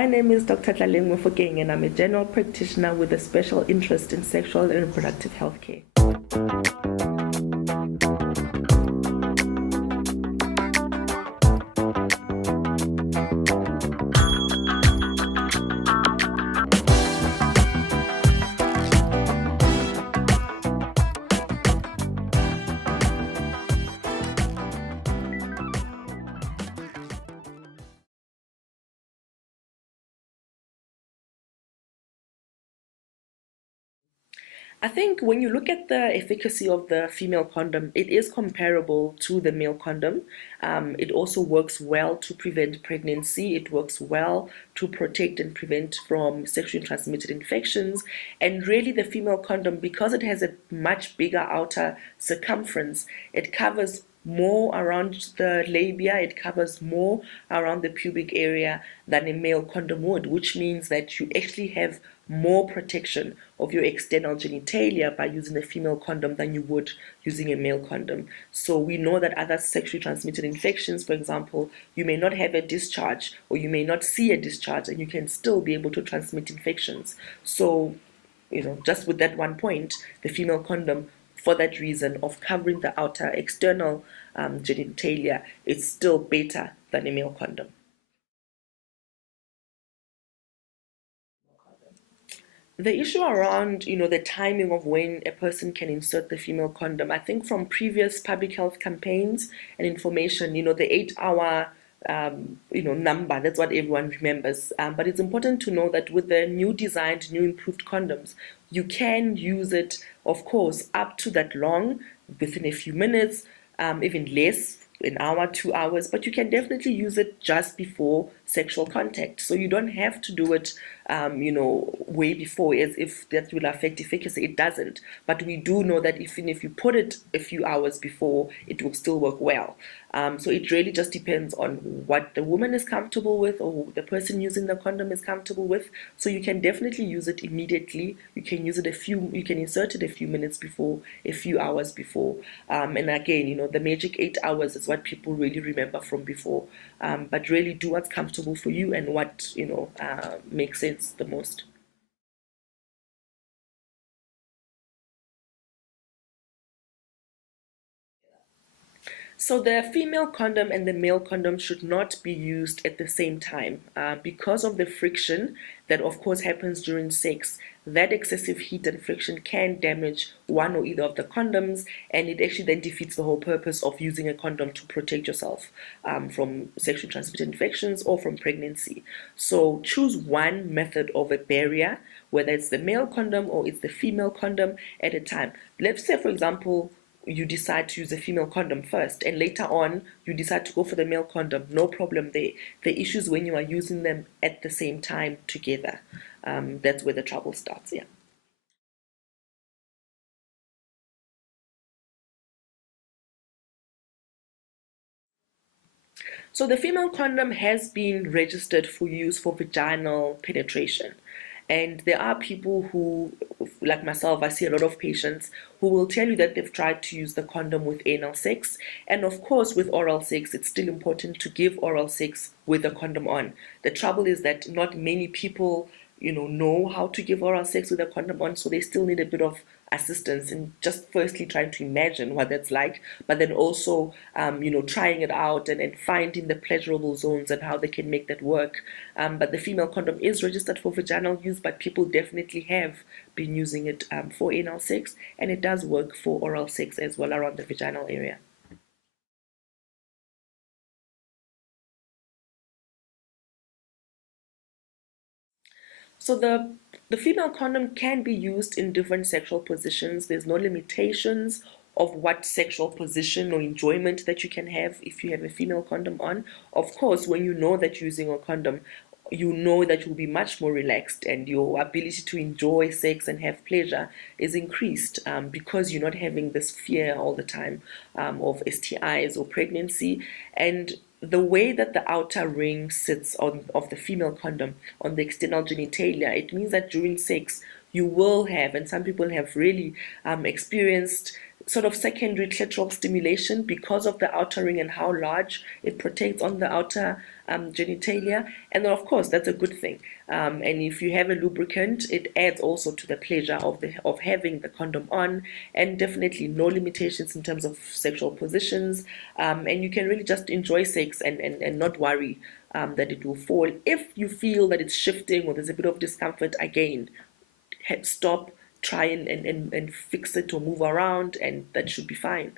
My name is Dr. Tlaleng Mofokeng, and I'm a general practitioner with a special interest in sexual and reproductive health care. I think when you look at the efficacy of the female condom, it is comparable to the male condom. It also works well to prevent pregnancy. It works well to protect and prevent from sexually transmitted infections. And really, the female condom, because it has a much bigger outer circumference, it covers more around the labia, it covers more around the pubic area than a male condom would, which means that you actually have more protection of your external genitalia by using a female condom than you would using a male condom. So we know that other sexually transmitted infections, for example, you may not have a discharge or you may not see a discharge and you can still be able to transmit infections. So, just with that one point, the female condom, for that reason of covering the outer external genitalia, is still better than a male condom. The issue around, the timing of when a person can insert the female condom, I think from previous public health campaigns and information, the 8 hour, number, that's what everyone remembers. But it's important to know that with the new designed, new improved condoms, you can use it, of course, up to that long, within a few minutes, even less, an hour, 2 hours, but you can definitely use it just before sexual contact. So you don't have to do it, way before, as if that will affect efficacy. It doesn't. But we do know that even if you put it a few hours before, it will still work well. So it really just depends on what the woman is comfortable with or the person using the condom is comfortable with. So you can definitely use it immediately. You can use it you can insert it a few minutes before, a few hours before. And again, the magic 8 hours is what people really remember from before. But really do what's comfortable for you and what, makes sense the most. So the female condom and the male condom should not be used at the same time because of the friction that of course happens during sex. That excessive heat and friction can damage one or either of the condoms, and it actually then defeats the whole purpose of using a condom to protect yourself from sexually transmitted infections or from pregnancy. So choose one method of a barrier, whether it's the male condom or it's the female condom, at a time. Let's say, for example, you decide to use a female condom first and later on you decide to go for the male condom, no problem there. The issue is when you are using them at the same time together. That's where the trouble starts, yeah. So the female condom has been registered for use for vaginal penetration. And there are people who, like myself, I see a lot of patients who will tell you that they've tried to use the condom with anal sex. And of course, with oral sex, it's still important to give oral sex with a condom on. The trouble is that not many people, know how to give oral sex with a condom on, so they still need a bit of assistance in just firstly trying to imagine what that's like, but then also, trying it out and finding the pleasurable zones and how they can make that work. But the female condom is registered for vaginal use, but people definitely have been using it for anal sex, and it does work for oral sex as well around the vaginal area. So the female condom can be used in different sexual positions. There's no limitations of what sexual position or enjoyment that you can have if you have a female condom on. Of course, when you know that you're using a condom, you know that you'll be much more relaxed and your ability to enjoy sex and have pleasure is increased because you're not having this fear all the time of STIs or pregnancy. And the way that the outer ring sits on of the female condom on the external genitalia, it means that during sex you will have, and some people have really experienced sort of secondary clitoral stimulation because of the outer ring and how large it protects on the outer genitalia, and then of course that's a good thing. And if you have a lubricant, it adds also to the pleasure of having the condom on, and definitely no limitations in terms of sexual positions, and you can really just enjoy sex and not worry that it will fall. If you feel that it's shifting or there's a bit of discomfort, again, stop, try and fix it or move around, and that should be fine.